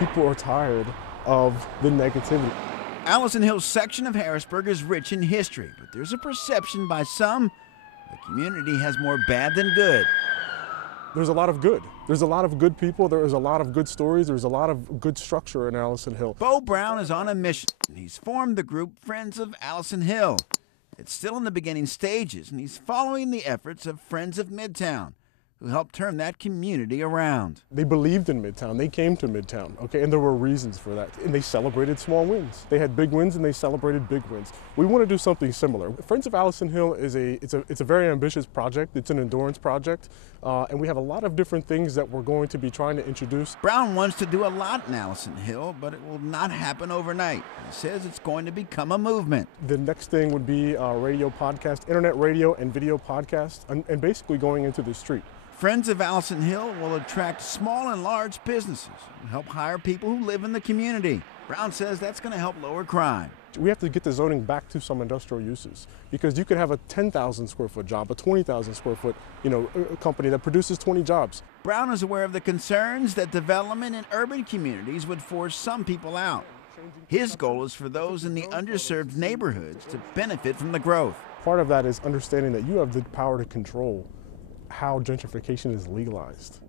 People are tired of the negativity. Allison Hill's section of Harrisburg is rich in history, but there's a perception by some the community has more bad than good. There's a lot of good. There's a lot of good people. There is a lot of good stories. There's a lot of good structure in Allison Hill. Bo Brown is on a mission. He's formed the group Friends of Allison Hill. It's still in the beginning stages, and he's following the efforts of Friends of Midtown, who helped turn that community around. They believed in Midtown. They came to Midtown, okay, and there were reasons for that. And they celebrated small wins. They had big wins and they celebrated big wins. We want to do something similar. Friends of Allison Hill is a very ambitious project. It's an endurance project, and we have a lot of different things that we're going to be trying to introduce. Brown wants to do a lot in Allison Hill, but it will not happen overnight. He says it's going to become a movement. The next thing would be radio podcast, internet radio and video podcast, and basically going into the street. Friends of Allison Hill will attract small and large businesses and help hire people who live in the community. Brown says that's going to help lower crime. We have to get the zoning back to some industrial uses, because you could have a 10,000 square foot job, a 20,000 square foot, company that produces 20 jobs. Brown is aware of the concerns that development in urban communities would force some people out. His goal is for those in the underserved neighborhoods to benefit from the growth. Part of that is understanding that you have the power to control how gentrification is legalized.